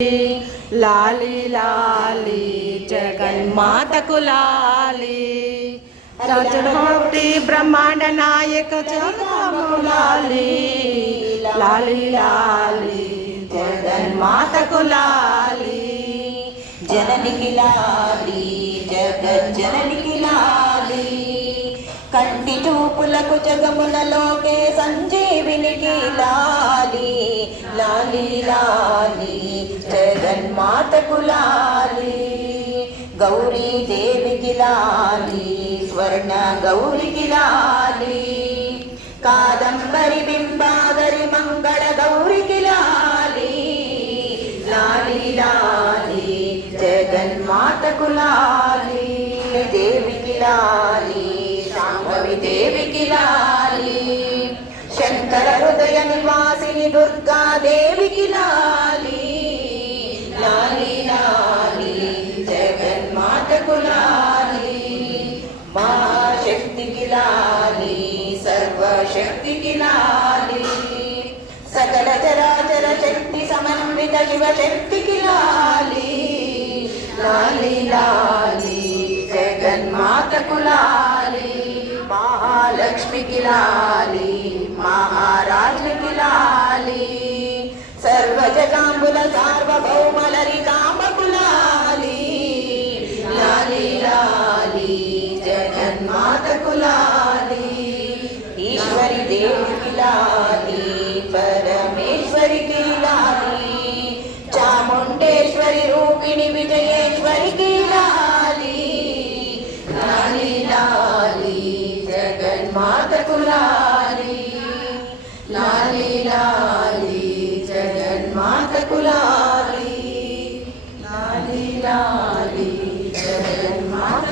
లాలి లాలి జగన్మాతకు లాలి చతుర్ముక్తి బ్రహ్మాండ నాయక జగము లాలి లాలి లాలి జగన్మాతకు లాలి జననికి లాలి జగజ్జననికి లాలి కంటి చూపులకు జగమునలోకే సంజీవినికి లాలి లాలి లాలి జగన్మాతకు లాలి గౌరీ దేవికి లాలి స్వర్ణ గౌరికి లాలి కాదంబరి బింబాదరి మంగళ గౌరికి లాలి లాలి లాలి జగన్మాతకు లాలి దేవికి లాలి శాంభవి దేవికి లాలి శంకర హృదయ నివాసిని దుర్గా దేవికి లాలి లాలి లాలి జగన్మాతకు లాలి మహాశక్తికి లాలి సర్వశక్తికి లాలి సకల చరాచర శక్తి సమన్విత శివశక్తికి లాలి లాలి లాలి జగన్మాతకు లాలి మహాలక్ష్మికి లాలి మహారాజ్నికి లాలి సర్వజగాంబుల సార్వభౌమలరితాంబకు లాలి లాలి లాలి జగన్మాతకు లాలి ఈశ్వరి దేవికి లాలి పరమేశ్వరికి లాలి చాముండేశ్వరి రూపిణి విజయేశ్వరికి లాలి లాలి లాలి జగన్మాతకు లాలి లాలి లాలి జగన్మాతకు లాలి లాలి లాలి జగన్మాత